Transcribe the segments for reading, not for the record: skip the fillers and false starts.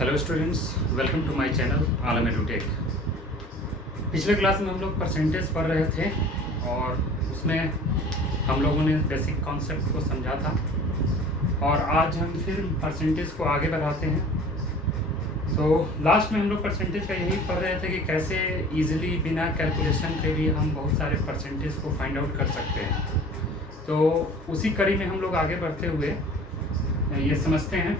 Hello students, welcome to my channel Alam edutech. पिछले class में हम लोग परसेंटेज पढ़ रहे थे और उसमें हम लोगों ने बेसिक कॉन्सेप्ट को समझा था और आज हम फिर परसेंटेज को आगे बढ़ाते हैं। तो लास्ट में हम लोग परसेंटेज का यही पढ़ रहे थे कि कैसे इजीली बिना कैलकुलेशन के भी हम बहुत सारे परसेंटेज को फाइंड आउट कर सकते हैं। तो उसी कड़ी में हम लोग आगे बढ़ते हुए ये समझते हैं,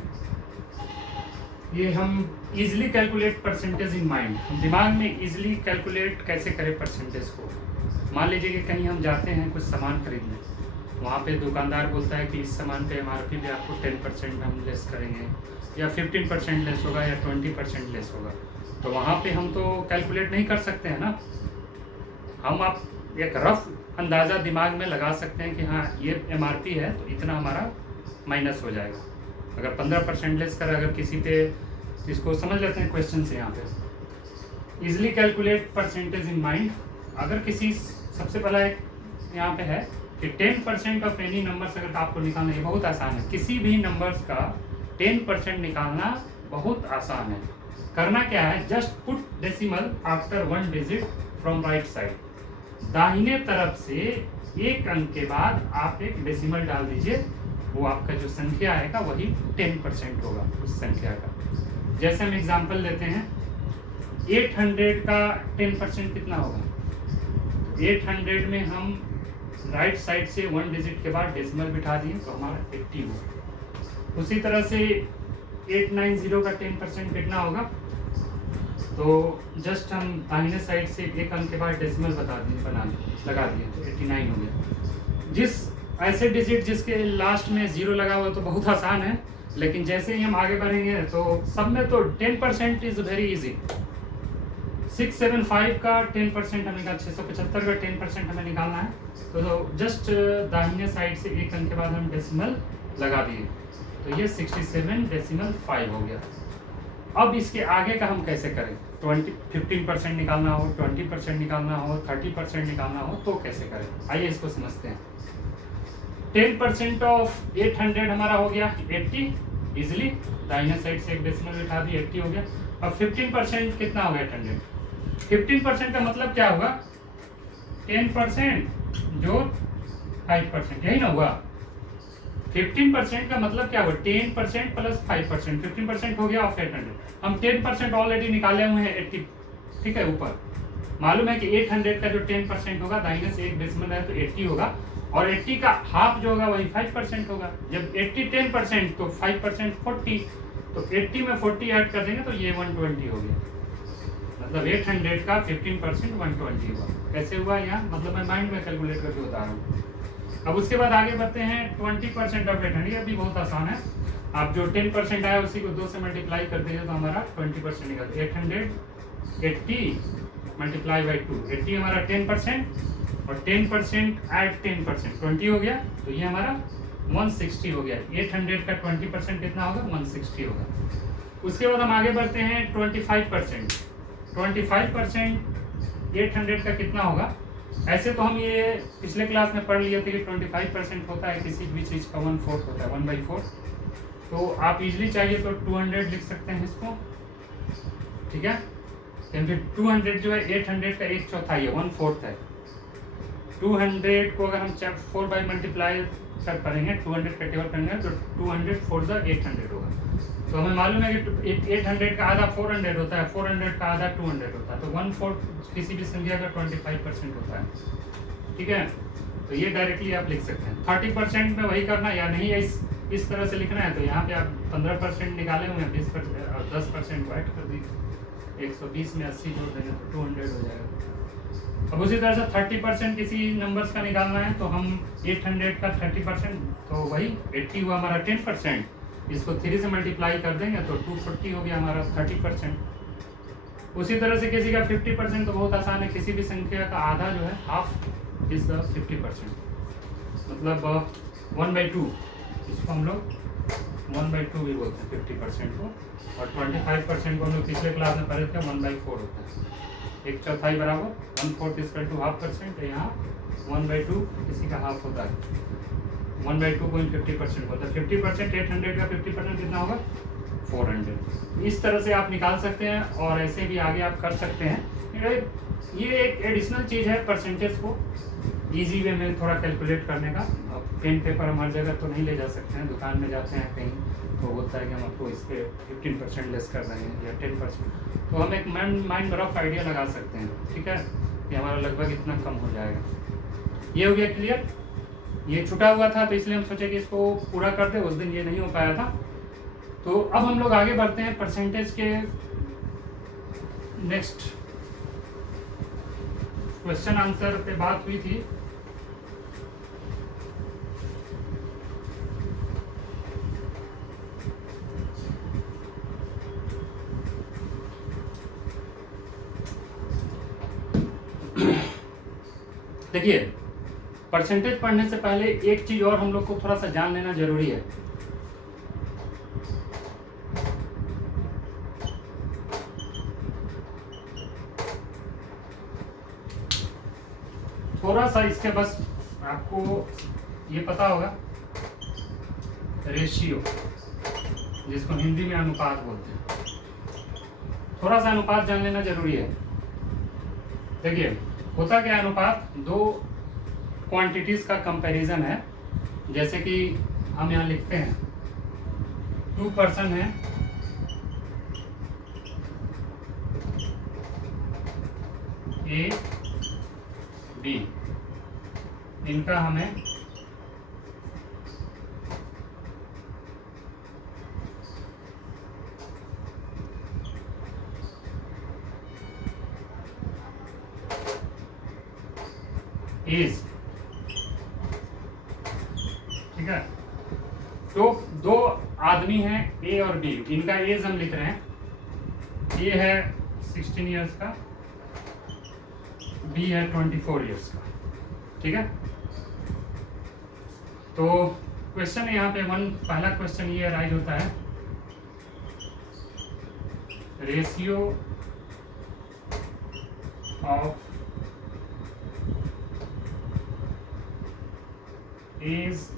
ये हम easily calculate percentage in mind, हम दिमाग में इजीली कैलकुलेट कैसे करें परसेंटेज को। मान लीजिए कि कहीं हम जाते हैं कुछ सामान खरीदने, वहाँ पे दुकानदार बोलता है कि इस सामान पे MRP भी आपको 10% हम लेस करेंगे या 15% लेस होगा या 20% लेस होगा। तो वहाँ पे हम तो कैलकुलेट नहीं कर सकते हैं ना, हम आप एक रफ अंदाज़ा दिमाग में लगा सकते हैं कि हाँ ये MRP है तो इतना हमारा माइनस हो जाएगा। अगर 15% लेस कर, अगर किसी पे, इसको समझ लेते हैं क्वेश्चन से। यहाँ पे easily calculate percentage in mind. अगर किसी, सबसे पहला एक यहाँ पे है कि 10% ऑफ एनी नंबर्स अगर आपको निकालना, ये बहुत आसान है। किसी भी नंबर्स का 10% निकालना बहुत आसान है। करना क्या है, just put decimal after 1 digit from right side. दाहिने तरफ से एक अंक के बाद आप एक डेसिमल डाल दीजिए, वो आपका जो संख्या आएगा वही 10% होगा उस संख्या का। जैसे हम एग्जांपल लेते हैं, 800 का 10% कितना होगा। 800 में हम राइट साइड से 1 डिजिट के बाद डेसिमल बिठा दिए तो हमारा 80 होगा। उसी तरह से 890 का 10% कितना होगा, तो जस्ट हम दाहिने साइड से एक अंक के बाद डेसिमल लगा दिए तो 89 हो गया। जिस ऐसे डिजिट जिसके लास्ट में 0 लगा हुआ तो बहुत आसान है, लेकिन जैसे ही हम आगे बढ़ेंगे तो सब में तो 10% इज वेरी इजी। 675 का 10% हमें निकाल, 675 का 10% हमें निकालना है, तो जस्ट दाहिने साइड से एक अंक के बाद हम डेसिमल लगा दिए तो ये 67.5 हो गया। अब इसके आगे का हम कैसे करें, 15% निकालना हो, 20% निकालना हो, 30% निकालना हो तो कैसे करें, आइए इसको समझते हैं। 10% ऑफ 800 हमारा हो गया 80, इजिली दाहिने साइड से एक डेसिमल बिठा दी, 80 हो गया। अब 15% कितना होगा 800, 15% का मतलब क्या होगा, 10% जो 5%, यही ना हुआ। 15% का मतलब क्या हुआ, 10% प्लस 5%, 15% हो गया ऑफ 800। हम 10% ऑलरेडी निकाले हुए हैं 80, ठीक है। ऊपर मालूम है कि 800 का जो 10% होगा, दाहिने से एक डेसिमल है तो 80 होगा, और 80 का हाफ जो होगा वही 5% होगा। जब 80 10% तो 5% 40, तो 80 में 40 ऐड कर देंगे तो ये 120 हो गया। मतलब 800 का 15% 120 हुआ। कैसे हुआ यहाँ, मतलब मैं माइंड में कैलकुलेट करके बता रहा हूँ। अब उसके बाद आगे बढ़ते हैं 20% ऑफ 800, ये भी बहुत आसान है। आप जो 10% आया उसी को 2 से मल्टीप्लाई कर देंगे तो हमारा 20% निकलता है। 880 मल्टीप्लाई बाई 2, 80 हमारा 10% और 10% ऐड 10% 20 हो गया, तो ये हमारा 160 हो गया। 800 का 20% कितना होगा, 160 होगा। उसके बाद हम आगे बढ़ते हैं 25%। 25% 800 का कितना होगा। ऐसे तो हम ये पिछले क्लास में पढ़ लिए थे कि 25% होता है किसी भी चीज़ का 1/4 होता है, 1/4। तो आप इजीली चाहिए तो 200 लिख सकते हैं इसको, ठीक है, क्योंकि 200 जो है 800 का 1/4 है, 1/4 है। 200 को अगर हम 4 बाई मल्टीप्लाई कर करेंगे, 200 का टेबल करेंगे तो 200 4 सा 800 होगा। तो हमें मालूम है कि 800 का आधा 400 होता है, 400 का आधा 200 होता है, तो 1/4 किसी भी संख्या का 25% होता है, ठीक है। तो ये डायरेक्टली आप लिख सकते हैं। 30% में वही करना, या नहीं इस तरह से लिखना है तो यहाँ पे आप 15% निकाले हुए हैं, 20% और 10% को ऐड कर दीजिए, 120 में 80 जोड़ देंगे तो 200 हो जाएगा। अब उसी तरह से 30% किसी नंबर्स का निकालना है तो हम 800 का 30% तो वही 80 हुआ हमारा 10%, इसको 3 से मल्टीप्लाई कर देंगे तो 240 हो गया हमारा 30%। उसी तरह से किसी का 50% तो बहुत आसान है, किसी भी संख्या का आधा जो है, हाफ इज द 50%, मतलब 1/2, इसको हम लोग 1/2 भी बोलते हैं 50% को। और 25% को हम लोग पिछले क्लास में पढ़े थे 1/4 होता है, 1/4 बराबर 1/4 इक्वल टू 0.5%। तो यहाँ 1/2 किसी का हाफ होता है, 1/2 को 50% होता है। 50% 800 का 50% कितना होगा, 400। इस तरह से आप निकाल सकते हैं और ऐसे भी आगे आप कर सकते हैं। ये एक एडिशनल चीज़ है परसेंटेज को इजी वे में थोड़ा कैलकुलेट करने का। अब पेन पेपर हम हर जगह तो नहीं ले जा सकते हैं, दुकान में जाते हैं कहीं तो होता है कि हम आपको इस पर 15% लेस कर रहे हैं या 10%, तो हम एक माइंड रफ आइडिया लगा सकते हैं, ठीक है, कि हमारा लगभग इतना कम हो जाएगा। ये हो गया क्लियर। ये छुटा हुआ था तो इसलिए हम सोचे कि इसको पूरा कर दे, उस दिन ये नहीं हो पाया था। तो अब हम लोग आगे बढ़ते हैं परसेंटेज के नेक्स्ट क्वेश्चन आंसर पे बात हुई थी। देखिए, परसेंटेज पढ़ने से पहले एक चीज और हम लोग को थोड़ा सा जान लेना जरूरी है। थोड़ा सा इसके बस आपको ये पता होगा, रेशियो जिसको हिंदी में अनुपात बोलते हैं, थोड़ा सा अनुपात जान लेना जरूरी है। देखिए, होता क्या अनुपात, दो क्वांटिटीज का कंपैरिजन है। जैसे कि हम यहाँ लिखते हैं 2 पर्सन है, ए बी, इनका हमें एज, ठीक है। तो दो आदमी हैं ए और बी, इनका एज हम लिख रहे हैं। ए है 16 इयर्स का, बी है 24 इयर्स का, ठीक है। तो क्वेश्चन यहाँ पे पहला क्वेश्चन ये राइज होता है, रेशियो ऑफ एज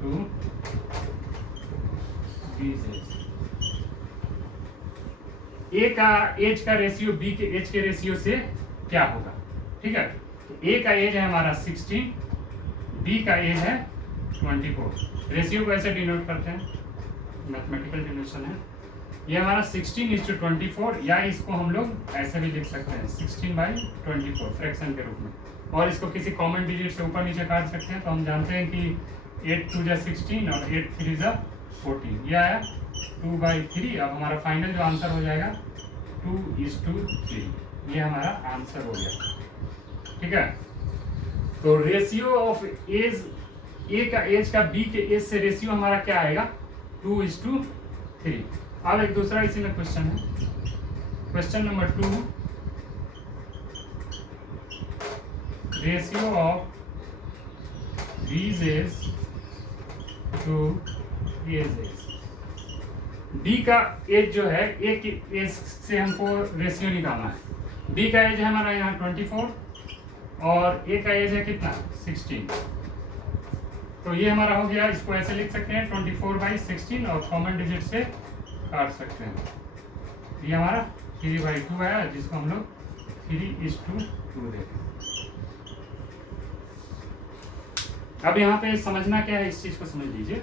टू बीज एज। ए का एज का रेशियो बी के एज के रेशियो से क्या होगा, ठीक है। तो ए का एज है हमारा 16, बी का एज है 24। रेशियो को ऐसे डिनोट करते हैं, मैथमेटिकल डिनोशन है। ये हमारा 16:24, या इसको हम लोग ऐसे भी लिख सकते हैं 16/24 फ्रैक्शन के रूप में। और इसको किसी कॉमन डिजिट से ऊपर नीचे काट सकते हैं। तो हम जानते हैं कि 8 2 16 और 8 3 14, ये आया 2/3। अब हमारा फाइनल जो आंसर हो जाएगा 2:3, ये हमारा आंसर हो गया, ठीक है। तो रेशियो ऑफ एज, ए का एज का बी के एज से रेशियो हमारा क्या आएगा, 2:3। अब एक दूसरा इसी में क्वेश्चन है, question number 2, ratio of B's age to age age. B का एज जो है, ए की एज से हमको रेशियो निकालना है। बी का एज है हमारा यहाँ 24 और ए का एज है कितना, 16। तो ये हमारा हो गया, इसको ऐसे लिख सकते हैं 24/16 और कॉमन डिजिट से काट सकते हैं। ये हमारा 3/2 आया, जिसको हम लोग 3:2 देते हैं। अब यहाँ पे समझना क्या है, इस चीज को समझ लीजिए।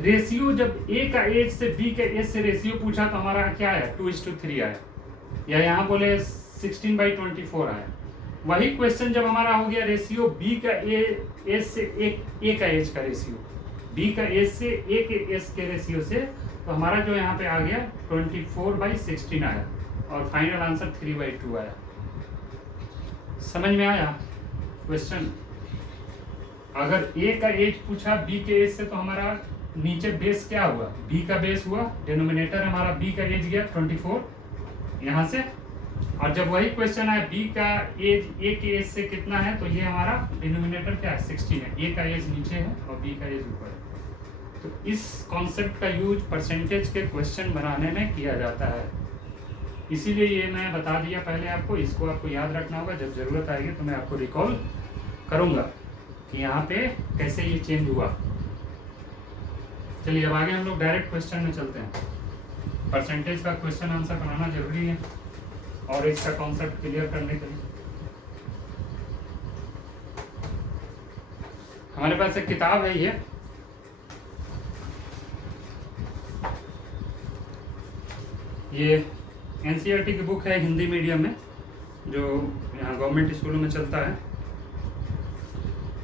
रेशियो जब ए का एज से बी के एज से रेशियो पूछा तो हमारा क्या आया, 2:3 आया, या यहाँ बोले 16/24 आया। वही क्वेश्चन जब हमारा हो गया रेशियो बी का एज से ए का एज का रेशियो, बी का एज से ए के एज के रेशियो से, तो हमारा जो यहाँ पे आ गया 24/16 आया और फाइनल आंसर 3/2 आया। समझ में आया क्वेश्चन। अगर ए का एज पूछा बी के एज से तो हमारा नीचे बेस क्या हुआ, बी का बेस हुआ, डिनोमिनेटर हमारा बी का एज गया 24 यहाँ से, और जब वही क्वेश्चन आया बी का एज ए के एज से कितना है, तो ये हमारा डिनोमिनेटर क्या है, 16 है। ए का एज नीचे है और बी का एज ऊपर है। तो इस कॉन्सेप्ट का यूज परसेंटेज के क्वेश्चन बनाने में किया जाता है, इसीलिए ये मैं बता दिया पहले आपको। इसको आपको याद रखना होगा, जब जरूरत आएगी तो मैं आपको रिकॉल करूँगा कि यहाँ पे कैसे ये चेंज हुआ। चलिए अब आगे हम लोग डायरेक्ट क्वेश्चन में चलते हैं। परसेंटेज का क्वेश्चन आंसर बनाना जरूरी है और इसका कॉन्सेप्ट क्लियर करने के लिए हमारे पास एक किताब है। ये एनसीईआरटी की बुक है हिंदी मीडियम में, जो यहाँ गवर्नमेंट स्कूलों में चलता है।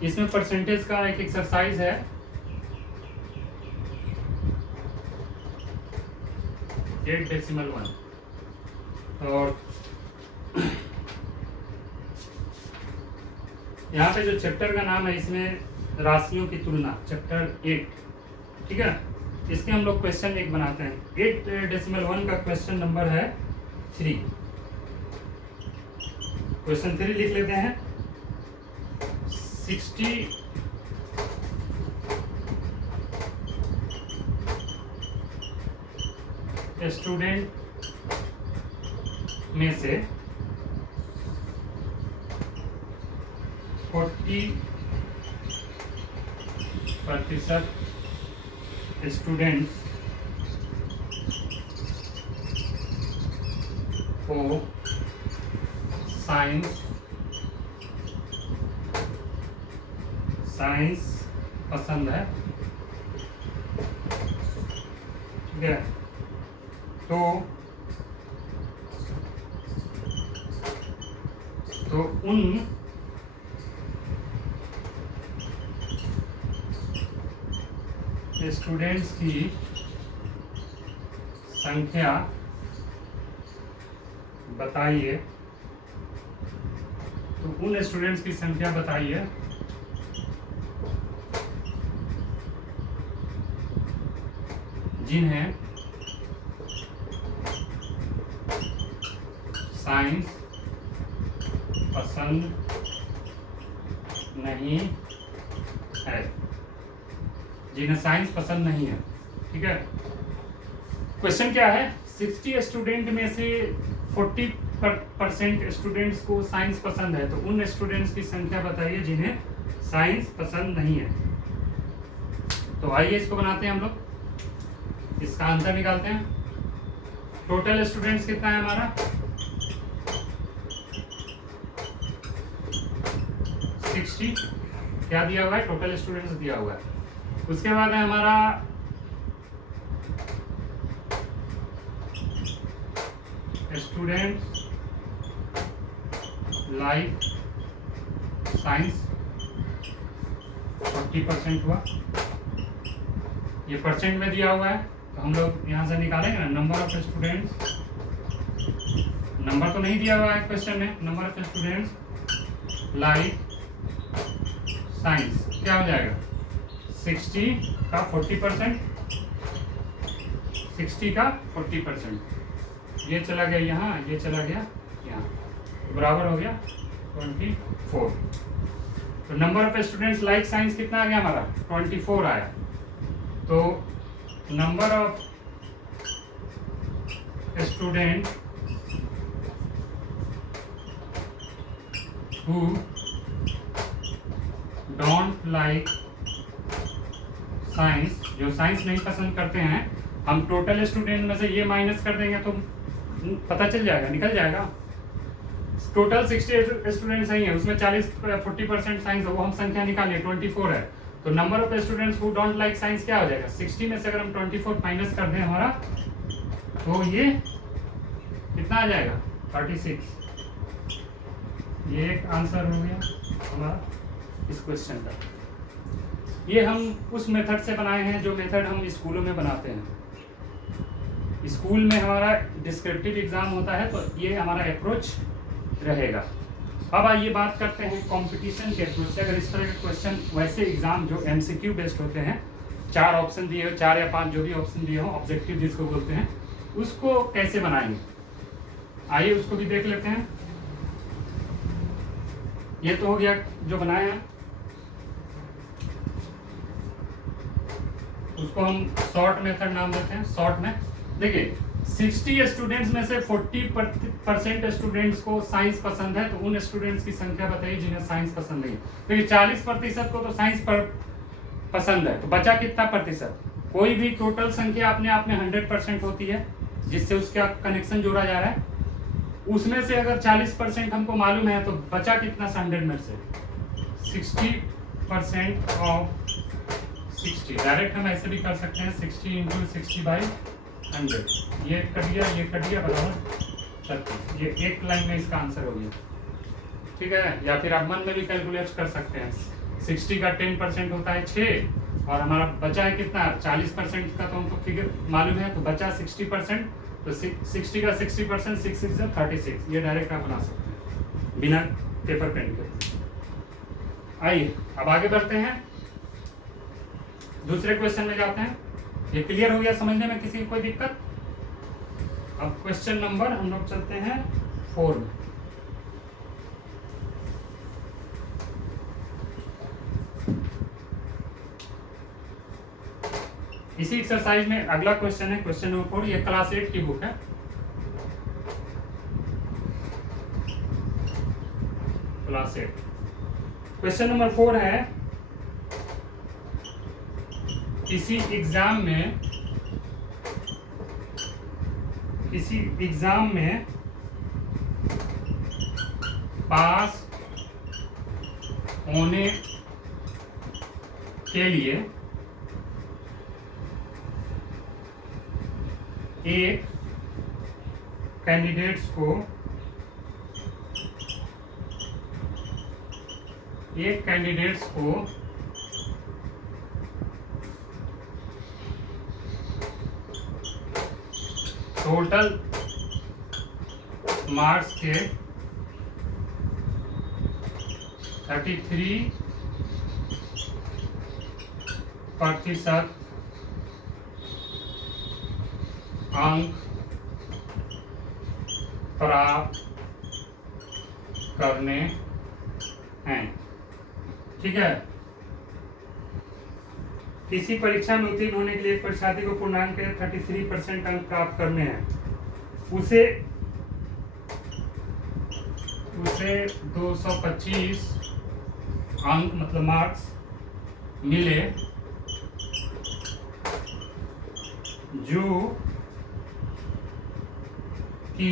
इसमें परसेंटेज का एक एक्सरसाइज है। एट डेसिमल 1 और यहाँ पे जो चैप्टर का नाम है इसमें राशियों की तुलना, चैप्टर 8, ठीक है। इसके हम लोग क्वेश्चन एक बनाते हैं। 8.1 का क्वेश्चन नंबर है 3। क्वेश्चन 3 लिख लेते हैं। 60 स्टूडेंट में से 40% स्टूडेंट्स को साइंस पसंद है, ठीक है। तो उन स्टूडेंट्स की संख्या बताइए। तो उन स्टूडेंट्स की संख्या बताइए जिन्हें साइंस पसंद नहीं है, जिन्हें साइंस पसंद नहीं है, ठीक है। क्वेश्चन क्या है? 60 स्टूडेंट में से 40% स्टूडेंट्स को साइंस पसंद है, तो उन स्टूडेंट्स की संख्या बताइए जिन्हें साइंस पसंद नहीं है। तो आइए इसको बनाते हैं हम लोग, इसका आंसर निकालते हैं। टोटल स्टूडेंट्स कितना है हमारा? 60 क्या दिया हुआ है? टोटल स्टूडेंट्स दिया हुआ है। उसके बाद है हमारा स्टूडेंट्स लाइक साइंस, 40% हुआ। ये परसेंट में दिया हुआ है, तो हम लोग यहाँ से निकालेंगे ना नंबर ऑफ स्टूडेंट्स। नंबर तो नहीं दिया हुआ है क्वेश्चन में। Number of students like science क्या हो जाएगा? 60 का 40%, 60 का 40%। ये चला गया यहाँ, ये चला गया यहाँ, तो बराबर हो गया 24। तो number of students like science कितना आ गया हमारा? 24 आया। तो number of student who don't like science, जो साइंस नहीं पसंद करते हैं, हम टोटल स्टूडेंट में से ये माइनस कर देंगे तो पता चल जाएगा, निकल जाएगा। टोटल 60 स्टूडेंट सही है, उसमें 40% साइंस है, वो हम संख्या निकालिए 24 है। तो number of students who don't like science क्या हो जाएगा? 60 में से अगर हम 24 माइनस कर दें हमारा, तो ये कितना आ जाएगा? 36। ये एक आंसर हो गया हमारा इस क्वेश्चन का। ये हम उस मेथड से बनाए हैं जो मेथड हम स्कूलों में बनाते हैं। स्कूल में हमारा डिस्क्रिप्टिव एग्जाम होता है, तो ये हमारा अप्रोच रहेगा। अब आइए बात करते हैं कंपटीशन के अप्रोच से। अगर इस तरह के क्वेश्चन वैसे एग्जाम जो एमसीक्यू बेस्ड होते हैं, 4 ऑप्शन दिए हो, 4 या 5 जो भी ऑप्शन दिए हो, ऑब्जेक्टिव जिसको बोलते हैं, उसको कैसे बनाएंगे आइए उसको भी देख लेते हैं। ये तो हो गया जो बनाए हैं, उसको हम शॉर्ट मेथड नाम देते हैं। शॉर्ट में देखिए 60 स्टूडेंट्स में से 40% स्टूडेंट्स को साइंस पसंद है, तो उन स्टूडेंट्स की संख्या बताइए जिन्हें साइंस पसंद नहीं है। देखिए 40% को तो साइंस पर पसंद है, तो बचा कितना प्रतिशत? कोई भी टोटल संख्या अपने आप में 100% होती है जिससे उसका कनेक्शन जोड़ा जा रहा है, उसमें से अगर 40% हमको मालूम है तो बचा कितना 100 में से 60% ऑफ 60। डायरेक्ट हम ऐसे भी कर सकते हैं 60 इंटू 60/100। ये कट गया बराबर 36। ये एक लाइन में इसका आंसर हो गया, ठीक है। या फिर आप मन में भी कैलकुलेट कर सकते हैं। 60 का 10% होता है 6 और हमारा बचा है कितना 40% का, तो हमको फिगर मालूम है, तो बचा 60%, तो 60 का 60% 6 6 36। ये डायरेक्ट आप बना सकते हैं बिना पेपर पेन के। आइए अब आगे बढ़ते हैं, दूसरे क्वेश्चन में जाते हैं। ये क्लियर हो गया समझने में, किसी की कोई दिक्कत? अब क्वेश्चन नंबर हम लोग चलते हैं 4 में। इसी एक्सरसाइज में अगला क्वेश्चन है क्वेश्चन नंबर 4। ये क्लास 8 की बुक है, क्लास 8। क्वेश्चन नंबर 4 है, किसी एग्जाम में पास होने के लिए एक कैंडिडेट्स को टोटल मार्क्स के 33% अंक प्राप्त करने हैं, ठीक है। किसी परीक्षा में उत्तीर्ण होने के लिए एक परीक्षार्थी को पूर्णांक के 33% अंक प्राप्त करने हैं, उसे 225 अंक मतलब मार्क्स मिले जो कि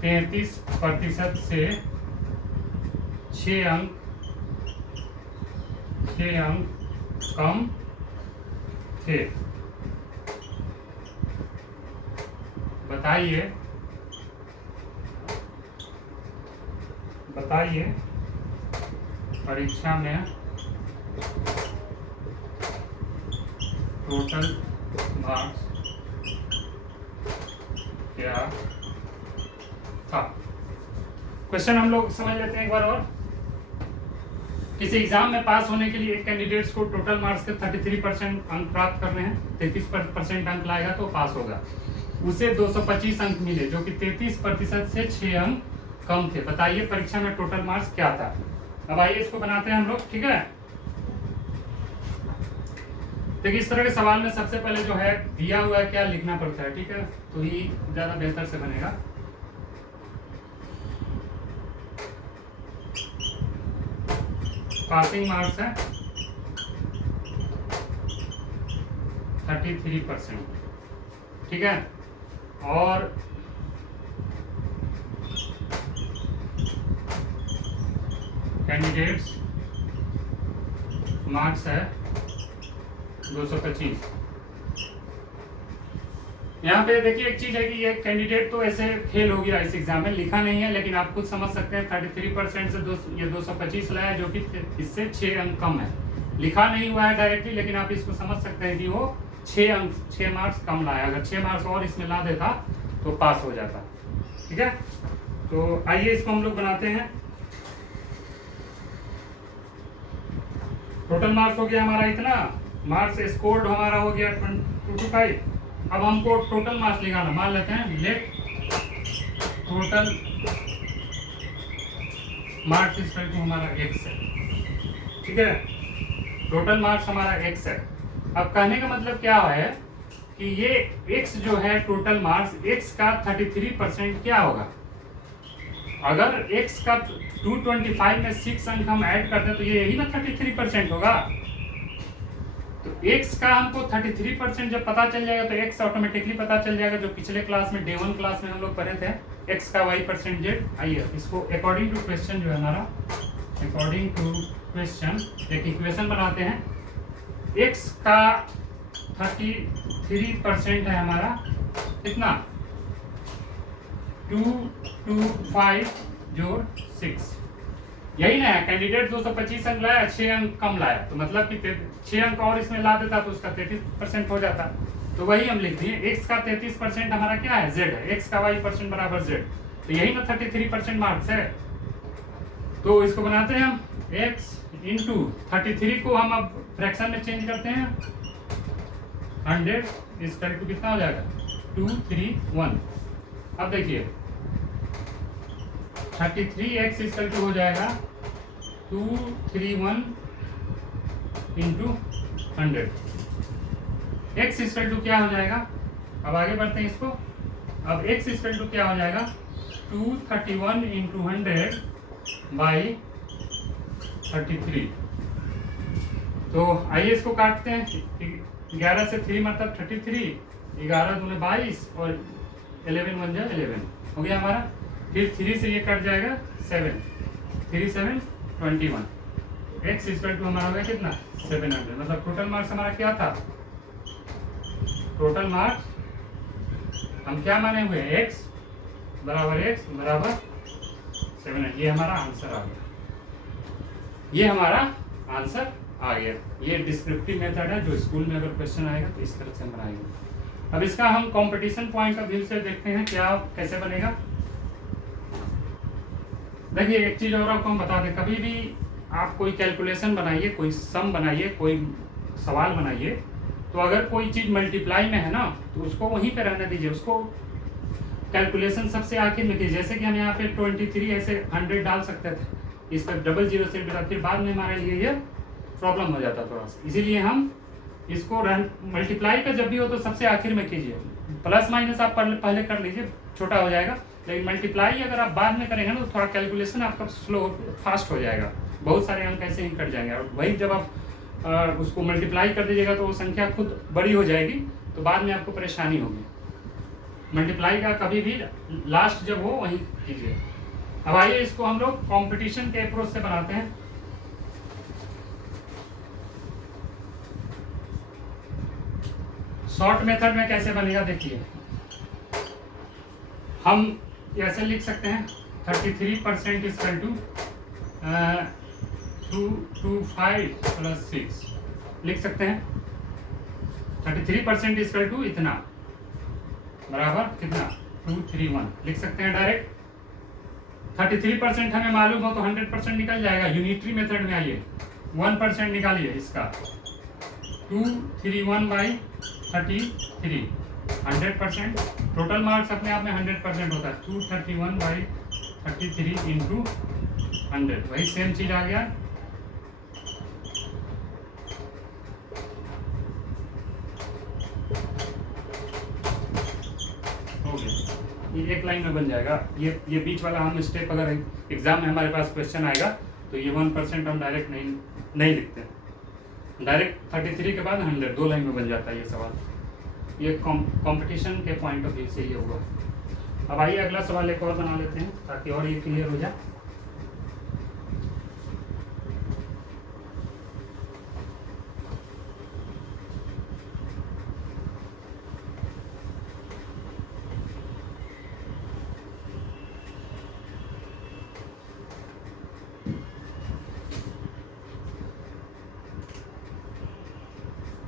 33% से 6 अंक कम थे। बताइए परीक्षा में टोटल मार्क्स क्या था। क्वेश्चन हम लोग समझ लेते हैं एक बार और। किसी एग्जाम में पास होने के लिए एक कैंडिडेट्स को टोटल मार्क्स के 33% अंक प्राप्त करने हैं। 33% अंक लाएगा तो पास होगा। उसे 225 अंक मिले जो कि 33% से 6 अंक कम थे। बताइए परीक्षा में टोटल मार्क्स क्या था। अब आइए इसको बनाते हैं हम लोग, ठीक है। देखिए इस तरह के सवाल में सबसे पहले जो है दिया हुआ है क्या लिखना पड़ता है, ठीक है, तो ये ज्यादा बेहतर से बनेगा। पासिंग मार्क्स है 33%, ठीक है, और कैंडिडेट्स मार्क्स है 225। यहाँ पे देखिए एक चीज है कि ये कैंडिडेट तो ऐसे फेल हो गया इस एग्जाम में, लिखा नहीं है, लेकिन आप खुद समझ सकते हैं 33% से ये 225 लाया जो कि इससे 6 अंक कम है। लिखा नहीं हुआ है डायरेक्टली, लेकिन आप इसको समझ सकते हैं कि वो 6 मार्क्स कम लाया। अगर 6 मार्क्स और इसमें ला देता तो पास हो जाता, ठीक है। तो आइए इसको हम लोग बनाते हैं। टोटल मार्क्स हो गया हमारा इतना, मार्क्स स्कोर्ड हमारा हो गया 25। अब हमको टोटल मार्क्स निकालना, मान लेते हैं लेट टोटल मार्क्स इस टू हमारा x है, ठीक है। टोटल मार्क्स हमारा x है। अब कहने का मतलब क्या है कि ये x जो है टोटल मार्क्स, x का 33% क्या होगा। अगर x का 225 में 6 अंक हम ऐड करते हैं तो ये यही ना 33% होगा। तो x का हमको 33% जब पता चल जाएगा तो x ऑटोमेटिकली पता चल जाएगा, जो पिछले क्लास में डे 1 क्लास में हम लोग पढ़े थे, x का y%z। आइए इसको अकॉर्डिंग टू क्वेश्चन जो है हमारा, अकॉर्डिंग टू क्वेश्चन एक इक्वेशन बनाते हैं। x का 33% है हमारा कितना, 225 जोड़ 6, यही ना है। कैंडिडेट 225 अंक लाया, 6 अंक कम लाया, तो मतलब कि 6 अंक और इसमें ला देता तो उसका 33% हो जाता। तो वही हम लिख दिए, x का 33% हमारा क्या है, z है, x का y% बराबर z, तो यही ना 33% मार्क्स है। तो इसको बनाते हैं हम x इंटू 33 को हम अब फ्रैक्शन में चेंज करते हैं, 100 इसका टू कितना हो जाएगा, 231। अब देखिए 33x इसका टू हो जाएगा 231 इंटू 100, x इक्वल टू क्या हो जाएगा। अब आगे बढ़ते हैं इसको, अब x इक्वल टू क्या हो जाएगा, 231 इंटू 100 बाई 33। तो आइए इसको काटते हैं, 11 से 3 मतलब 33, 11 दूने 22 और 11 1 जा 11 हो गया हमारा। फिर 3 से ये कट जाएगा 7, 3 7 21, x इक्वल टू हमारा हो गया कितना, 700। मतलब टोटल मार्क्स हमारा क्या था, टोटल मार्क्स हम क्या माने हुए, x बराबर 700। ये हमारा आंसर आ गया, ये हमारा आंसर आ गया। ये डिस्क्रिप्टिव मेथड है, जो स्कूल में अगर क्वेश्चन आएगा तो इस तरह से बनाएंगे। अब इसका हम कंपटीशन पॉइंट ऑफ व्यू से देखते हैं क्या कैसे बनेगा। देखिए एक चीज और आपको हम बता दें, कभी भी आप कोई कैलकुलेशन बनाइए, कोई सम बनाइए, कोई सवाल बनाइए, तो अगर कोई चीज मल्टीप्लाई में है ना तो उसको वहीं पे रहने दीजिए, उसको कैलकुलेशन सबसे आखिर में कीजिए। जैसे कि हम यहाँ पे 23 ऐसे 100 डाल सकते थे, इस पर डबल जीरो से डाल, फिर बाद में हमारे लिए ये प्रॉब्लम हो जाता थोड़ा सा, इसीलिए हम इसको मल्टीप्लाई का जब भी हो तो सबसे आखिर में कीजिए। प्लस माइनस आप पहले कर लीजिए, छोटा हो जाएगा, लेकिन मल्टीप्लाई अगर आप बाद में करेंगे ना तो थोड़ा कैलकुलेशन आपका स्लो फास्ट हो जाएगा, बहुत सारे अंक ऐसे ही कट जाएंगे। और वही जब आप उसको मल्टीप्लाई कर दीजिएगा तो वो संख्या खुद बड़ी हो जाएगी, तो बाद में आपको परेशानी होगी। मल्टीप्लाई का कभी भी लास्ट जब हो वहीं कीजिए। अब आइए इसको हम लोग कंपटीशन के अप्रोच से बनाते हैं। शॉर्ट मेथड में कैसे बनेगा देखिए, हम ऐसे लिख सकते हैं 33% इक्वल टू 225 प्लस 6 लिख सकते हैं। 33% इक्वल टू इतना बराबर कितना, 231 लिख सकते हैं डायरेक्ट। 33% हमें मालूम हो तो 100% निकल जाएगा। यूनिटरी मेथड में आइए 1% निकालिए इसका, 231 बाई 33 100%। टोटल मार्क्स अपने आप में 100% होता है, 231 बाई 33 इंटू 100, वही सेम चीज आ गया। हो गया, ये एक लाइन में बन जाएगा। ये बीच वाला हम स्टेप अगर एग्जाम में हमारे पास क्वेश्चन आएगा तो ये 1% हम डायरेक्ट नहीं लिखते, डायरेक्ट 33 के बाद 100, 2 लाइन में बन जाता है ये सवाल। ये कंपटीशन के पॉइंट ऑफ व्यू से ये हुआ। अब आइए अगला सवाल एक और बना लेते हैं ताकि और ये क्लियर हो जाए।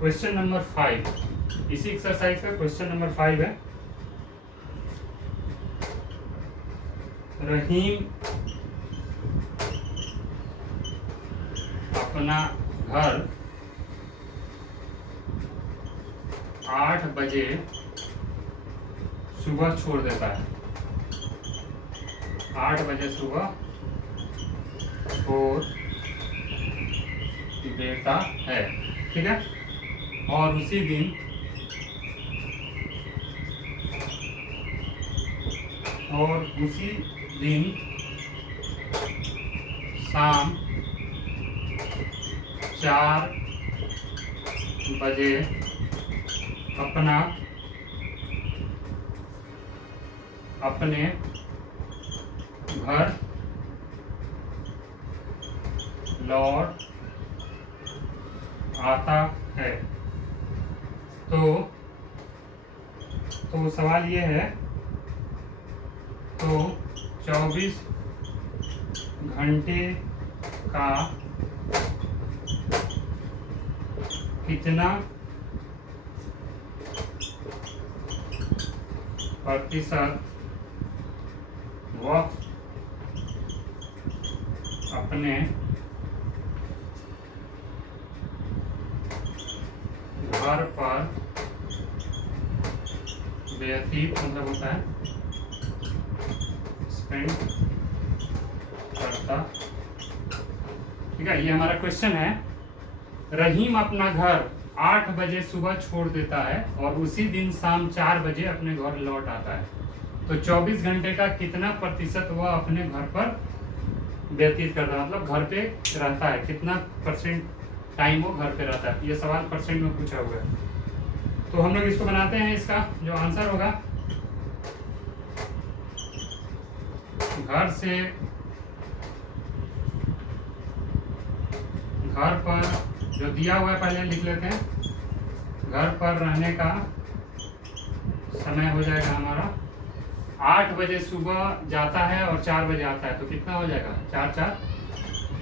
क्वेश्चन नंबर 5, इसी एक्सरसाइज का क्वेश्चन नंबर 5 है। रहीम अपना घर 8 बजे सुबह छोड़ देता है, 8 बजे सुबह छोड़ देता है, ठीक है। और उसी दिन शाम 4 बजे अपने घर लौट आता है। तो सवाल ये है, तो 24 घंटे का कितना प्रतिशत वह अपने घर पर व्यतीत मतलब होता है स्पेंड करता। ठीक है, ये हमारा क्वेश्चन है। रहीम अपना घर 8 बजे सुबह छोड़ देता है और उसी दिन शाम 4 बजे अपने घर लौट आता है। तो 24 घंटे का कितना प्रतिशत वह अपने घर पर व्यतीत करता है, मतलब घर पे रहता है, कितना परसेंट टाइम वो घर पे रहता है। ये सवाल परसेंट में पूछा हुआ है। तो हम लोग इसको बनाते हैं। इसका जो आंसर होगा, घर से घर पर जो दिया हुआ है पहले लिख लेते हैं। घर पर रहने का समय हो जाएगा हमारा 8 बजे सुबह जाता है और 4 बजे आता है, तो कितना हो जाएगा 4 4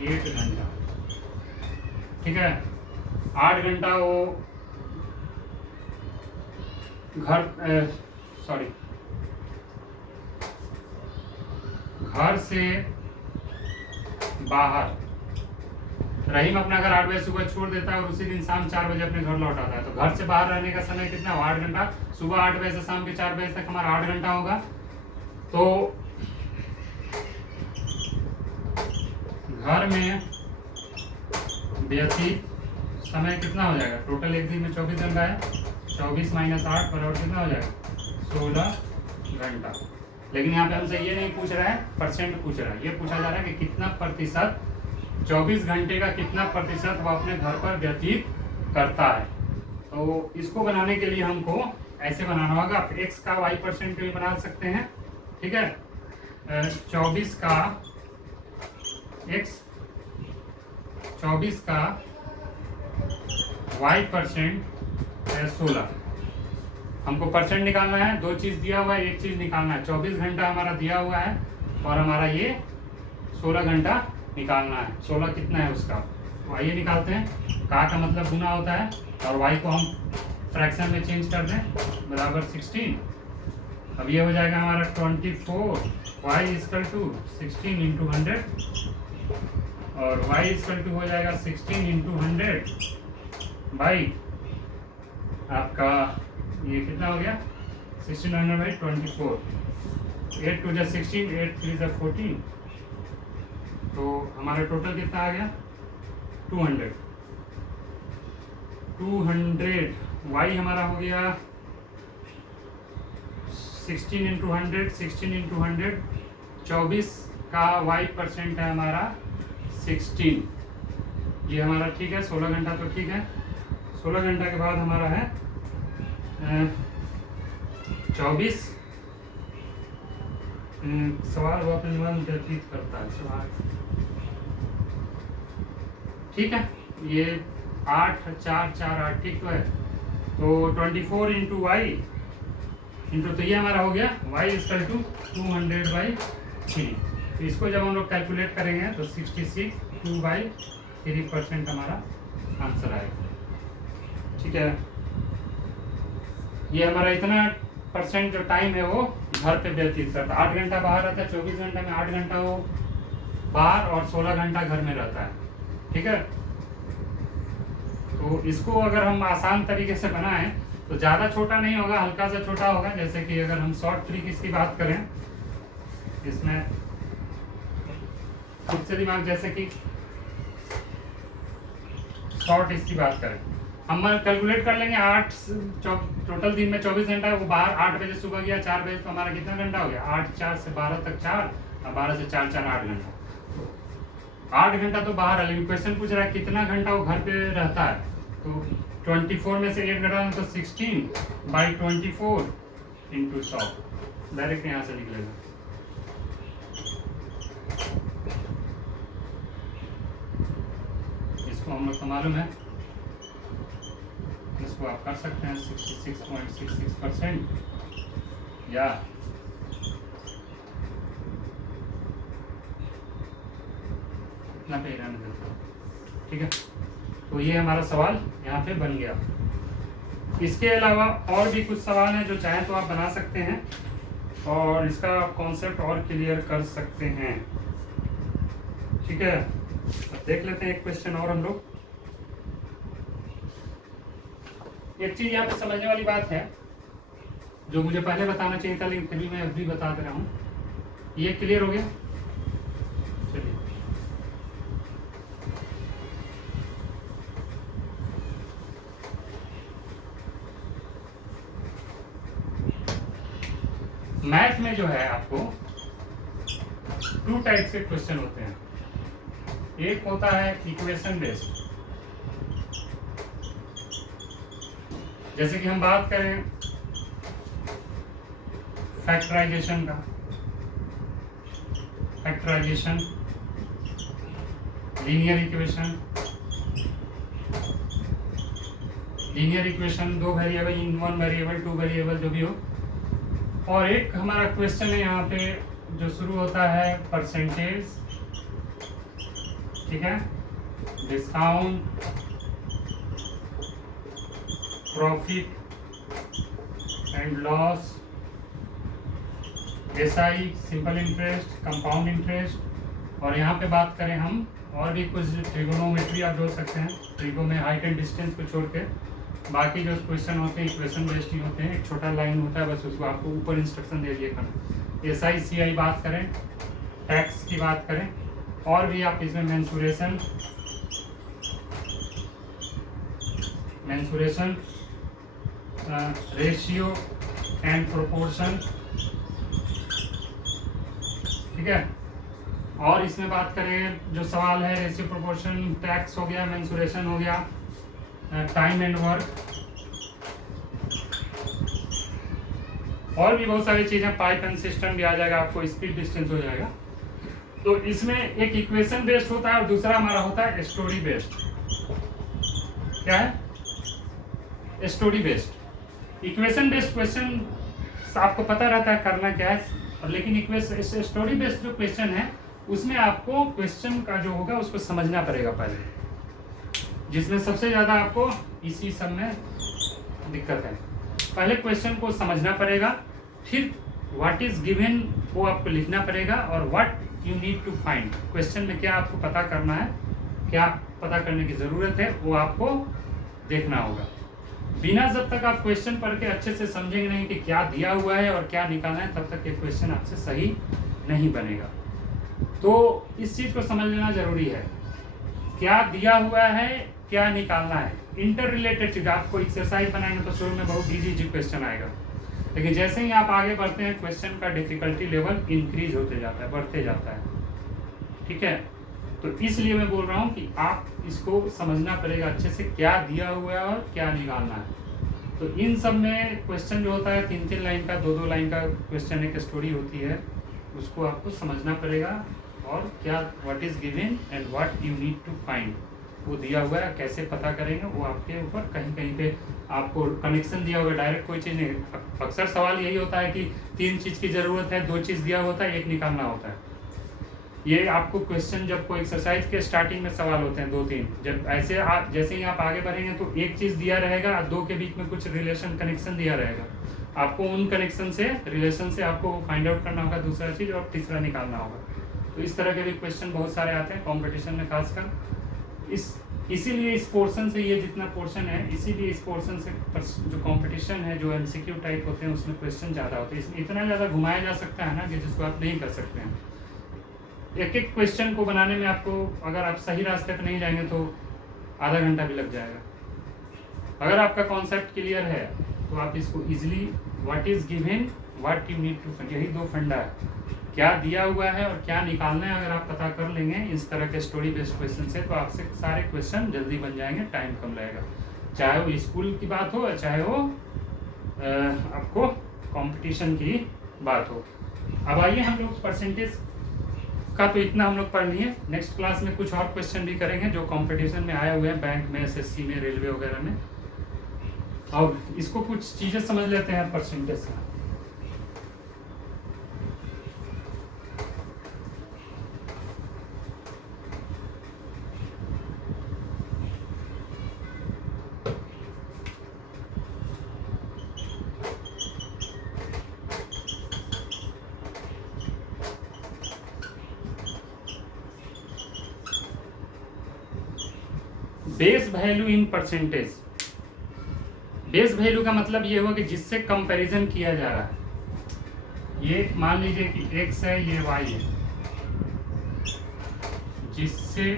8 घंटा। ठीक है, 8 घंटा वो घर से बाहर रहीम अपना घर 8 बजे सुबह छोड़ देता है और उसी दिन शाम 4 बजे अपने घर लौट आता है। तो घर से बाहर रहने का समय कितना हो, 8 घंटा। सुबह 8 बजे से शाम के 4 बजे तक हमारा 8 घंटा होगा। तो घर में व्यतीत समय कितना हो जाएगा, टोटल एक दिन में 24 घंटा है, 24 माइनस 8 बराबर कितना हो जाएगा 16 घंटा। लेकिन यहाँ पे हमसे ये नहीं पूछ रहा है परसेंट पूछ रहा है, ये पूछा जा रहा है कि कितना प्रतिशत 24 घंटे का कितना प्रतिशत वो अपने घर पर व्यतीत करता है। तो इसको बनाने के लिए हमको ऐसे बनाना होगा। आप x का y% भी बना सकते हैं। ठीक है, 24 का y% 16। हमको परसेंट निकालना है, दो चीज दिया हुआ है, एक चीज निकालना है। 24 घंटा हमारा दिया हुआ है और हमारा ये 16 घंटा निकालना है। 16 कितना है उसका, तो आइए निकालते हैं। का मतलब गुना होता है और y को हम फ्रैक्शन में चेंज कर दें, बराबर 16। अब ये हो जाएगा हमारा 24, y इक्वल टू 16 इंटू 100 और y इक्वल टू हो जाएगा 16 इंटू 100 बाई आपका ये कितना हो गया 1600 बाई 24। 8 टू 16, 8 3 14, तो हमारा टोटल कितना आ गया 200। y हमारा हो गया 16 इंटू 100, 16 इंटू 100, 24 का y% है हमारा 16। ये हमारा ठीक है, 16 घंटा तो ठीक है। 16 घंटा के बाद हमारा है 24 सवाल वो अपने मन व्यतीत करता है सवाल। ठीक है, ये 8 4 4 8 ठीक तो है। तो 24 इंटू वाई इंटू, तो ये हमारा हो गया y इक्वल टू 200/3। तो इसको जब हम लोग कैलकुलेट करेंगे तो 66 2/3% हमारा आंसर आएगा। ठीक है, ये हमारा इतना परसेंट जो टाइम है वो घर पे व्यतीत करता है। 8 घंटा बाहर रहता है, 24 घंटा में 8 घंटा वो बाहर और 16 घंटा घर में रहता है। ठीक है, तो इसको अगर हम आसान तरीके से बनाएं तो ज़्यादा छोटा नहीं होगा, हल्का सा छोटा होगा। जैसे कि अगर हम शॉर्ट ट्रिक इसकी बात करें, इसमें खुद से दिमाग, जैसे कि शॉर्ट इसकी बात करें, हम कैलकुलेट कर लेंगे। 8 टोटल दिन में 24 घंटा है, वो बाहर 8 बजे सुबह गया 4 बजे, तो हमारा कितना घंटा हो गया 8 4 से 12 तक 4 और 12 से 4 4 8 घंटा। 8 घंटा तो बाहर है, लेकिन क्वेश्चन पूछ रहा है कितना घंटा वो घर पे रहता है। तो 24 में से 8 घटाना तो 16/24 इंटू 100, डायरेक्ट यहाँ से निकलेगा। इसको हम लोग को मालूम है, इसको आप कर सकते हैं 66.66% या इतना पे रहने देते हैं। ठीक है, तो ये हमारा सवाल यहाँ पे बन गया। इसके अलावा और भी कुछ सवाल हैं जो चाहें तो आप बना सकते हैं और इसका कॉन्सेप्ट और क्लियर कर सकते हैं। ठीक है, अब देख लेते हैं एक क्वेश्चन और हम लोग। एक चीज यहाँ पे समझने वाली बात है जो मुझे पहले बताना चाहिए था लेकिन फिर भी मैं अभी बता दे रहा हूँ। ये क्लियर हो गया? चलिए, मैथ में जो है आपको 2 टाइप्स के क्वेश्चन होते हैं। एक होता है इक्वेशन बेस्ड, जैसे कि हम बात करें फैक्टराइजेशन का, factorization, linear equation, linear equation 2 variable in 1 variable 2 variable जो भी हो। और एक हमारा क्वेश्चन है यहाँ पे जो शुरू होता है परसेंटेज, ठीक है, discount, profit and loss, SI, simple interest, compound interest. और यहाँ पे बात करें हम और भी कुछ ट्रिगोनोमेट्री आप जोड़ सकते हैं, ट्रिगो में हाइट एंड डिस्टेंस को छोड़ के बाकी जो क्वेश्चन होते हैं इक्वेशन बेस्ड ही होते हैं। एक छोटा लाइन होता है बस, उसको आपको ऊपर इंस्ट्रक्शन दे दिए करना। एसआई सीआई बात करें, टैक्स की बात करें, और भी आप इसमें मेंसुरेशन, रेशियो एंड प्रोपोर्शन, ठीक है। और इसमें बात करें जो सवाल है रेशियो, प्रोपोर्शन, टैक्स हो गया, मेंसुरेशन हो गया, टाइम एंड वर्क, और भी बहुत सारी चीजें, पाइप एंड सिस्टम भी आ जाएगा आपको, स्पीड डिस्टेंस हो जाएगा। तो इसमें एक इक्वेशन बेस्ड होता है और दूसरा हमारा होता है स्टोरी बेस्ड। क्या है? Story based. Equation based question आपको पता रहता है करना क्या है, और लेकिन इक्वेशन स्टोरी बेस्ड जो क्वेश्चन है उसमें आपको क्वेश्चन का जो होगा उसको समझना पड़ेगा पहले, जिसमें सबसे ज्यादा आपको इसी सब में दिक्कत है। पहले क्वेश्चन को समझना पड़ेगा, फिर व्हाट इज गिवन वो आपको लिखना पड़ेगा, और what you need to find, question में क्या आपको पता करना है, क्या पता करने की जरूरत है वो आपको देखना होगा। बिना जब तक आप क्वेश्चन पढ़ के अच्छे से समझेंगे नहीं कि क्या दिया हुआ है और क्या निकालना है, तब तक ये क्वेश्चन आपसे सही नहीं बनेगा। तो इस चीज को समझ लेना जरूरी है, क्या दिया हुआ है, क्या निकालना है। इंटर रिलेटेड चीज, आपको एक्सरसाइज बनाएंगे तो शुरू में बहुत इजी क्वेश्चन आएगा, लेकिन जैसे ही आप आगे बढ़ते हैं क्वेश्चन का डिफिकल्टी लेवल इंक्रीज होते जाता है, बढ़ते जाता है। ठीक है, तो इसलिए मैं बोल रहा हूँ कि आप इसको समझना पड़ेगा अच्छे से, क्या दिया हुआ है और क्या निकालना है। तो इन सब में क्वेश्चन जो होता है 3-3 लाइन का, 2-2 लाइन का क्वेश्चन, एक स्टोरी होती है, उसको आपको समझना पड़ेगा। और क्या what is given and what you need to find, वो दिया हुआ है, कैसे पता करेंगे वो आपके ऊपर, कहीं कहीं पे आपको कनेक्शन दिया होगा, डायरेक्ट कोई चीज़ नहीं। अक्सर सवाल यही होता है कि 3 चीज़ की ज़रूरत है, 2 चीज़ दिया होता है, 1 निकालना होता है। ये आपको क्वेश्चन जब कोई एक्सरसाइज के स्टार्टिंग में सवाल होते हैं 2-3, जब ऐसे जैसे ही आप आगे बढ़ेंगे तो 1 चीज़ दिया रहेगा, 2 के बीच में कुछ रिलेशन कनेक्शन दिया रहेगा, आपको उन कनेक्शन से, रिलेशन से आपको फाइंड आउट करना होगा दूसरा चीज़, और तीसरा निकालना होगा। तो इस तरह के भी क्वेश्चन बहुत सारे आते हैं कॉम्पिटिशन में खासकर। इसीलिए इस पोर्शन से, ये जितना पोर्शन है, इसीलिए इस पोर्शन से जो कंपटीशन है, जो एमसीक्यू टाइप होते हैं, उसमें क्वेश्चन ज़्यादा होते हैं। इसमें इतना ज़्यादा घुमाया जा सकता है ना कि जिसको आप नहीं कर सकते हैं। एक एक क्वेश्चन को बनाने में आपको, अगर आप सही रास्ते पर नहीं जाएंगे तो आधा घंटा भी लग जाएगा। अगर आपका कॉन्सेप्ट क्लियर है तो आप इसको easily, what is given, what you need to find, यही 2 फंडा है, क्या दिया हुआ है और क्या निकालना है। अगर आप पता कर लेंगे इस तरह के स्टोरी बेस्ड क्वेश्चन से, तो आपसे सारे क्वेश्चन जल्दी बन जाएंगे, टाइम कम लगेगा। चाहे वो स्कूल की बात हो, चाहे वो आपको कंपटीशन की बात हो। अब आइए हम लोग परसेंटेज का तो इतना हम लोग पढ़ लिए। नेक्स्ट क्लास में कुछ और क्वेश्चन भी करेंगे जो कंपटीशन में आए हुए हैं, बैंक में, एसएससी में, रेलवे वगैरह में। और इसको कुछ चीज़ें समझ लेते हैं परसेंटेज का। Base value in percentage. Base value का मतलब ये हुआ कि जिससे कंपैरिजन किया जा रहा है। ये मान लीजिए कि x है, ये y है, जिससे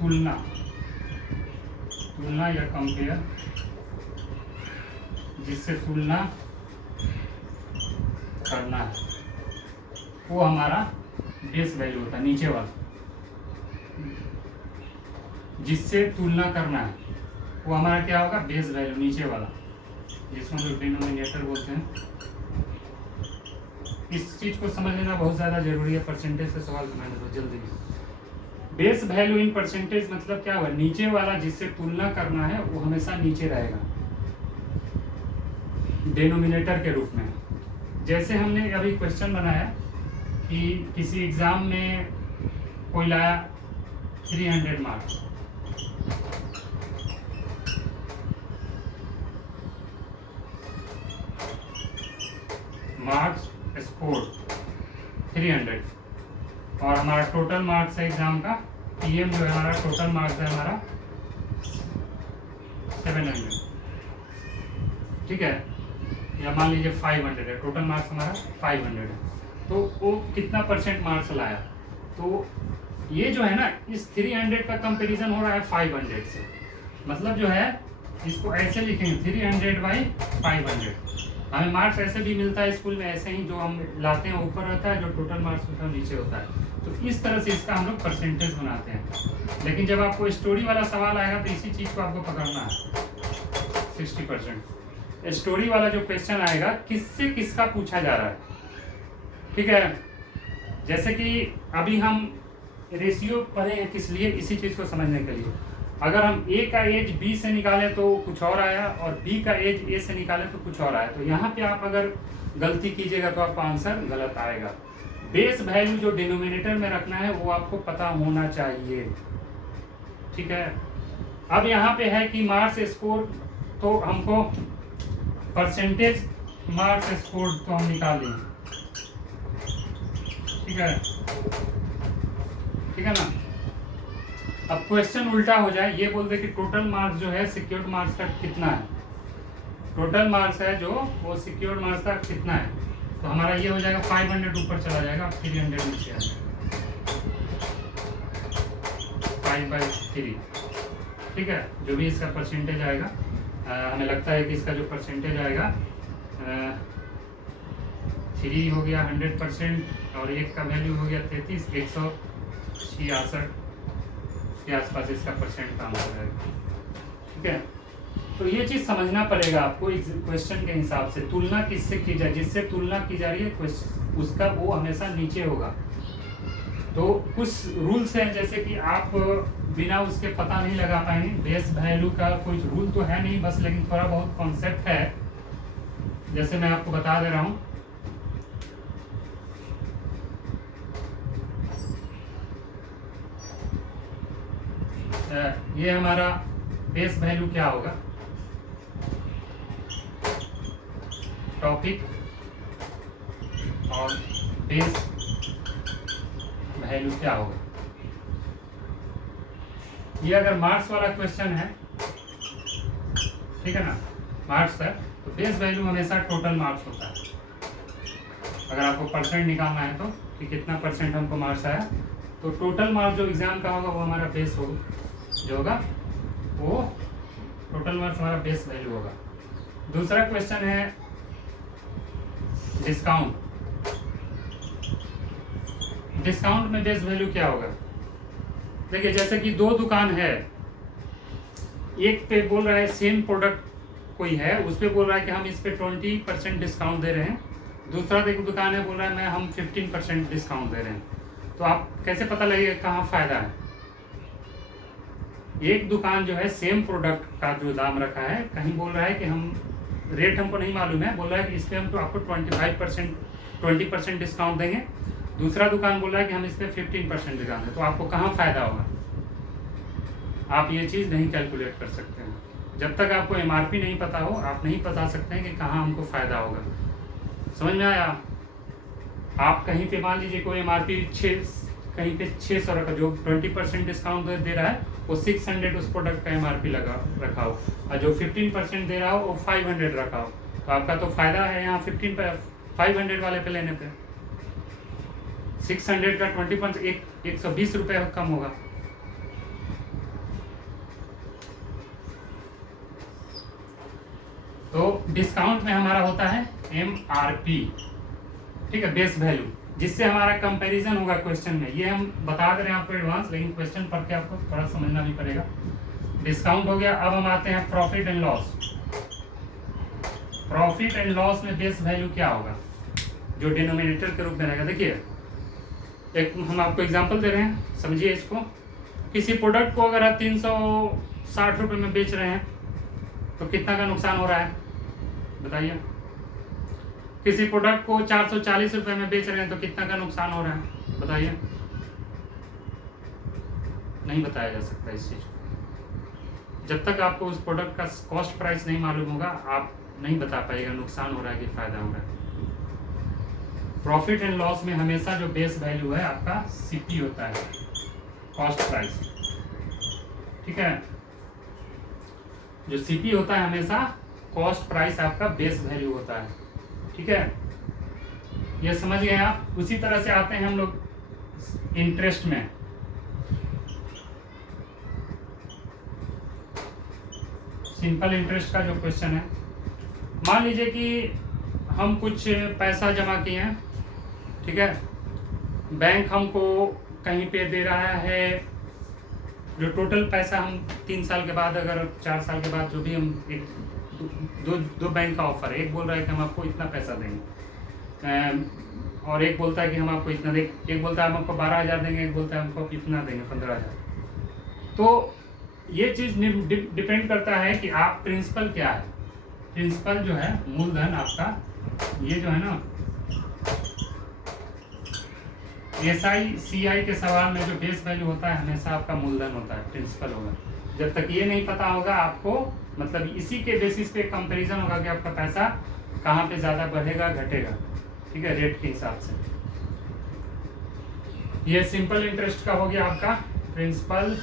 तुलना या कंपेयर, जिससे तुलना करना है, वो हमारा बेस वैल्यू होता है। नीचे वाला जिससे तुलना करना है वो हमारा क्या होगा, बेस वैल्यू, नीचे वाला, जिसको हम लोग डिनोमिनेटर बोलते हैं। इस चीज को समझ लेना बहुत ज्यादा जरूरी है। परसेंटेज से सवाल बनाने दो जल्दी। बेस वैल्यू इन परसेंटेज मतलब क्या हुआ, नीचे वाला जिससे तुलना करना है वो हमेशा नीचे रहेगा डिनोमिनेटर के रूप में। जैसे हमने अभी क्वेश्चन बनाया कि किसी एग्जाम में कोई लाया 300 मार्क्स, स्कोर 300, और हमारा टोटल मार्क्स है एग्जाम का, पीएम जो है हमारा टोटल मार्क्स है हमारा 700, ठीक है, या मान लीजिए 500 है, टोटल मार्क्स हमारा 500 है। तो वो कितना परसेंट मार्क्स लाया, तो ये जो है ना, इस 300 का कंपैरिजन हो रहा है 500 से। मतलब जो है इसको ऐसे लिखेंगे 300/500। हमें मार्क्स ऐसे भी मिलता है स्कूल में, ऐसे ही जो हम लाते हैं ऊपर रहता है, जो टोटल मार्क्स होता है नीचे होता है। तो इस तरह से इसका हम लोग परसेंटेज बनाते हैं। लेकिन जब आपको स्टोरी वाला सवाल आएगा तो इसी चीज़ को आपको पकड़ना है। 60% स्टोरी वाला जो क्वेश्चन आएगा, किससे किसका पूछा जा रहा है, ठीक है। जैसे कि अभी हम रेशियो पढ़े हैं किस लिए, इसी चीज़ को समझने के लिए। अगर हम ए का एज बी से निकाले तो कुछ और आया, और बी का एज ए से निकाले तो कुछ और आया, तो यहाँ पे आप अगर गलती कीजिएगा तो आपका आंसर गलत आएगा। बेस वैल्यू जो डिनोमिनेटर में रखना है वो आपको पता होना चाहिए, ठीक है। अब यहाँ पे है कि मार्क्स स्कोर, तो हमको परसेंटेज मार्क्स स्कोर तो हम निकाल दें, ठीक है ना। अब क्वेश्चन उल्टा हो जाए, ये बोल दे कि टोटल मार्क्स जो है सिक्योर्ड मार्क्स का कितना है, टोटल मार्क्स है जो वो सिक्योर्ड मार्क्स का कितना है, तो हमारा ये हो जाएगा 500 ऊपर चला जाएगा, 300 नीचे आ जाएगा, 5/3, ठीक है। जो भी इसका परसेंटेज आएगा, हमें लगता है कि इसका जो परसेंटेज आएगा 3 हो गया 100%, और 1 का वैल्यू हो गया 33, 166 के आसपास इसका परसेंट काम हो जाएगा, ठीक है। तो ये चीज़ समझना पड़ेगा आपको क्वेश्चन के हिसाब से। तुलना किससे की जाए, जिससे तुलना की जा रही है उसका वो हमेशा नीचे होगा। तो कुछ रूल्स हैं, जैसे कि आप बिना उसके पता नहीं लगा पाएंगे। बेस वैल्यू का कोई रूल तो है नहीं बस, लेकिन थोड़ा बहुत कॉन्सेप्ट है, जैसे मैं आपको बता दे रहा हूँ। ये हमारा बेस वैल्यू क्या होगा, टॉपिक और बेस वैल्यू क्या होगा। ये अगर मार्क्स वाला क्वेश्चन है, ठीक है ना, मार्क्स है, तो बेस वैल्यू हमेशा टोटल मार्क्स होता है। अगर आपको परसेंट निकालना है तो कि कितना परसेंट हमको मार्क्स आया, तो टोटल मार्क्स जो एग्जाम का होगा वो हमारा बेस होगा, जो होगा वो टोटल मार्क्स हमारा बेस वैल्यू होगा। दूसरा क्वेश्चन है डिस्काउंट। डिस्काउंट में बेस वैल्यू क्या होगा, देखिए जैसे कि दो दुकान है, एक पे बोल रहा है सेम प्रोडक्ट कोई है, उस पर बोल रहा है कि हम इस पे 20% डिस्काउंट दे रहे हैं, दूसरा एक दुकान है बोल रहा है मैं हम 15% डिस्काउंट दे रहे हैं। तो आप कैसे पता लगेगा कहाँ फ़ायदा है? एक दुकान जो है सेम प्रोडक्ट का जो दाम रखा है, कहीं बोल रहा है कि हम रेट हमको नहीं मालूम है, बोल रहा है कि इस पर हम तो आपको 20% डिस्काउंट देंगे, दूसरा दुकान बोल रहा है कि हम इस पर 15% डिस्काउंट दें। तो आपको कहाँ फ़ायदा होगा? आप ये चीज़ नहीं कैलकुलेट कर सकते हैं। जब तक आपको एमआरपी नहीं पता हो, आप नहीं बता सकते हैं कि कहाँ हमको फ़ायदा होगा। समझ में आया? आप कहीं पे मान लीजिए कोई एमआरपी कहीं पे 600 रखा, जो 20% डिस्काउंट दे रहा है वो 600 उस प्रोडक्ट का एमआरपी रखा हो, और जो 15% दे रहा हो वो 500 रखा हो, तो आपका तो फ़ायदा है यहाँ 500 वाले पे लेने पे। 600 का 20% 120 रुपये कम होगा। तो डिस्काउंट में हमारा होता है एमआरपी, ठीक है, बेस वैल्यू, जिससे हमारा कंपैरिजन होगा क्वेश्चन में। ये हम बता दे रहे हैं आपको एडवांस, लेकिन क्वेश्चन पढ़ के आपको थोड़ा समझना भी पड़ेगा। डिस्काउंट हो गया। अब हम आते हैं profit and loss. Profit and loss में बेस वैल्यू क्या होगा, जो डिनोमिनेटर के रूप में रहेगा। देखिए एक हम आपको एग्जांपल दे रहे हैं, समझिए इसको। किसी प्रोडक्ट को अगर आप 360 रुपये में बेच रहे हैं तो कितना का नुकसान हो रहा है बताइए। किसी प्रोडक्ट को 440 रुपये में बेच रहे हैं तो कितना का नुकसान हो रहा है बताइए। नहीं बताया जा सकता इस चीज़ को। जब तक आपको उस प्रोडक्ट का कॉस्ट प्राइस नहीं मालूम होगा, आप नहीं बता पाएगा नुकसान हो रहा है कि फायदा हो रहा है। प्रॉफिट एंड लॉस में हमेशा जो बेस वैल्यू है आपका सीपी होता है, कॉस्ट प्राइस, ठीक है। जो सीपी होता है हमेशा कॉस्ट प्राइस आपका बेस वैल्यू होता है, ठीक है। ये समझ गए आप। उसी तरह से आते हैं हम लोग इंटरेस्ट में। सिंपल इंटरेस्ट का जो क्वेश्चन है, मान लीजिए कि हम कुछ पैसा जमा किए हैं, ठीक है। बैंक हमको कहीं पे दे रहा है, जो टोटल पैसा हम 3 साल के बाद, अगर 4 साल के बाद, जो भी हम दो बैंक का ऑफर है। एक बोल रहा है कि हम आपको इतना पैसा देंगे, और एक बोलता है कि हम आपको इतना देंगे। एक बोलता है हम आपको 12,000 देंगे, एक बोलता है हमको इतना देंगे 15,000। तो ये चीज़ डिपेंड करता है कि आप प्रिंसिपल क्या है। प्रिंसिपल जो है मूलधन आपका, ये जो है ना SI के सवाल में जो बेस वैल्यू होता है हमेशा आपका मूलधन होता है, प्रिंसिपल होगा। जब तक ये नहीं पता होगा आपको, मतलब इसी के बेसिस पे कंपैरिजन होगा कि आपका पैसा कहाँ पे ज़्यादा बढ़ेगा घटेगा, ठीक है, रेट के हिसाब से। ये सिंपल इंटरेस्ट का हो गया आपका प्रिंसिपल,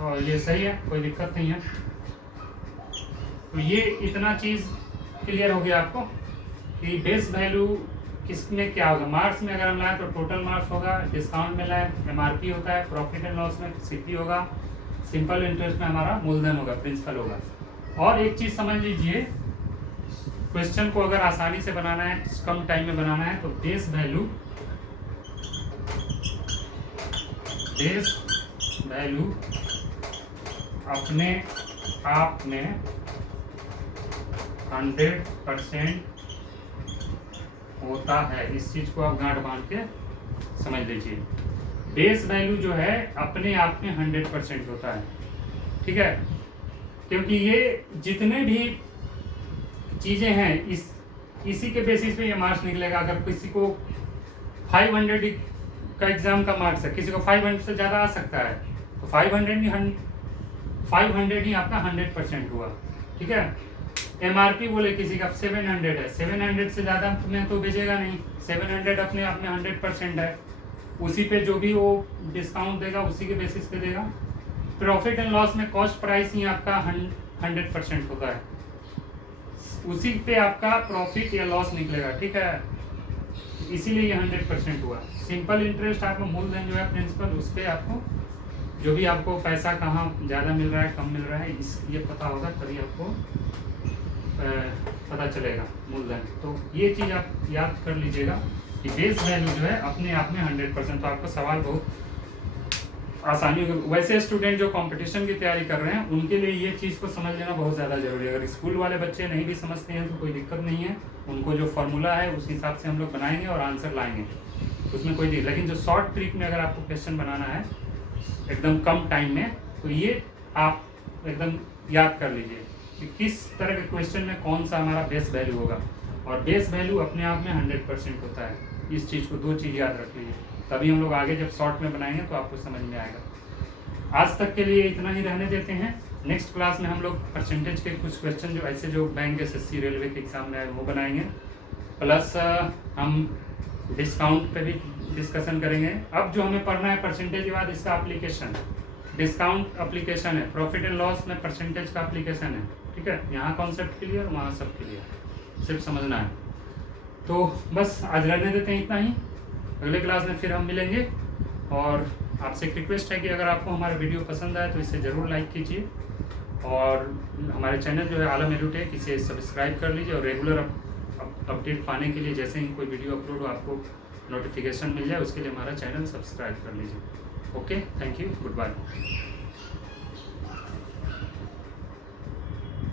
और ये सही है, कोई दिक्कत नहीं है। तो ये इतना चीज़ क्लियर हो गया आपको कि बेस वैल्यू किसमें क्या होगा। मार्क्स में अगर हम लाएँ तो टोटल मार्क्स होगा, डिस्काउंट में लाएँ एमआरपी होता है, प्रॉफिट एंड लॉस में सीपी होगा, सिंपल इंटरेस्ट में हमारा मूलधन होगा, प्रिंसिपल होगा। और एक चीज़ समझ लीजिए, क्वेश्चन को अगर आसानी से बनाना है, कम टाइम में बनाना है, तो बेस वैल्यू अपने आप में 100% होता है। इस चीज को आप गांठ बांध के समझ लीजिए। बेस वैल्यू जो है अपने आप में 100% होता है, ठीक है। क्योंकि ये जितने भी चीजें हैं इसी के बेसिस पे ये मार्क्स निकलेगा। अगर किसी को 500 का एग्जाम का मार्क्स है, किसी को 500 से ज़्यादा आ सकता है, तो 500 ही आपका 100% हुआ, ठीक है। एमआरपी बोले किसी का 700 है, 700 से ज़्यादा में तो भेजेगा नहीं, 700 अपने आप में 100% है। उसी पे जो भी वो डिस्काउंट देगा उसी के बेसिस पे देगा। प्रॉफिट एंड लॉस में कॉस्ट प्राइस ही आपका 100% होता है, उसी पे आपका प्रॉफिट या लॉस निकलेगा, ठीक है। इसीलिए ये 100% हुआ। सिंपल इंटरेस्ट आपको मूलधन जो है प्रिंसिपल, उस पर आपको जो भी आपको पैसा कहाँ ज़्यादा मिल रहा है कम मिल रहा है ये पता होगा, तभी आपको पता चलेगा मूलधन। तो ये चीज़ आप याद कर लीजिएगा कि बेस वैल्यू जो है अपने आप में 100%। तो आपको सवाल बहुत आसानी होगी। वैसे स्टूडेंट जो कंपटीशन की तैयारी कर रहे हैं उनके लिए ये चीज़ को समझ लेना बहुत ज़्यादा जरूरी है। अगर स्कूल वाले बच्चे नहीं भी समझते हैं तो कोई दिक्कत नहीं है, उनको जो फॉर्मूला है उस हिसाब से हम लोग बनाएंगे और आंसर लाएंगे, उसमें कोई दिक्कत। लेकिन जो शॉर्ट ट्रिक में अगर आपको क्वेश्चन बनाना है एकदम कम टाइम में, तो ये आप एकदम याद कर लीजिए कि किस तरह के क्वेश्चन में कौन सा हमारा बेस वैल्यू होगा। और बेस वैल्यू अपने आप में 100% होता है। इस चीज़ को, दो चीज़ याद रख लीजिए, तभी हम लोग आगे जब शॉर्ट में बनाएंगे तो आपको समझ में आएगा। आज तक के लिए इतना ही रहने देते हैं। नेक्स्ट क्लास में हम लोग परसेंटेज के कुछ क्वेश्चन जो ऐसे जो बैंक SSC रेलवे के एग्जाम में आए वो बनाएंगे, प्लस हम डिस्काउंट पे भी डिस्कशन करेंगे। अब जो हमें पढ़ना है परसेंटेज के बाद इसका एप्लीकेशन, डिस्काउंट एप्लीकेशन है, प्रॉफिट एंड लॉस में परसेंटेज का एप्लीकेशन है, ठीक है। यहाँ कॉन्सेप्ट क्लियर, वहाँ सब क्लियर, सिर्फ समझना है। तो बस आज रहने देते हैं इतना ही, अगले क्लास में फिर हम मिलेंगे। और आपसे एक रिक्वेस्ट है कि अगर आपको हमारा वीडियो पसंद आए तो इसे ज़रूर लाइक कीजिए, और हमारे चैनल जो है आलम एडुटेक, इसे सब्सक्राइब कर लीजिए, और रेगुलर अपडेट पाने के लिए जैसे ही कोई वीडियो अपलोड हो आपको नोटिफिकेशन मिल जाए, उसके लिए हमारा चैनल सब्सक्राइब कर लीजिए। Okay, thank you, good bye.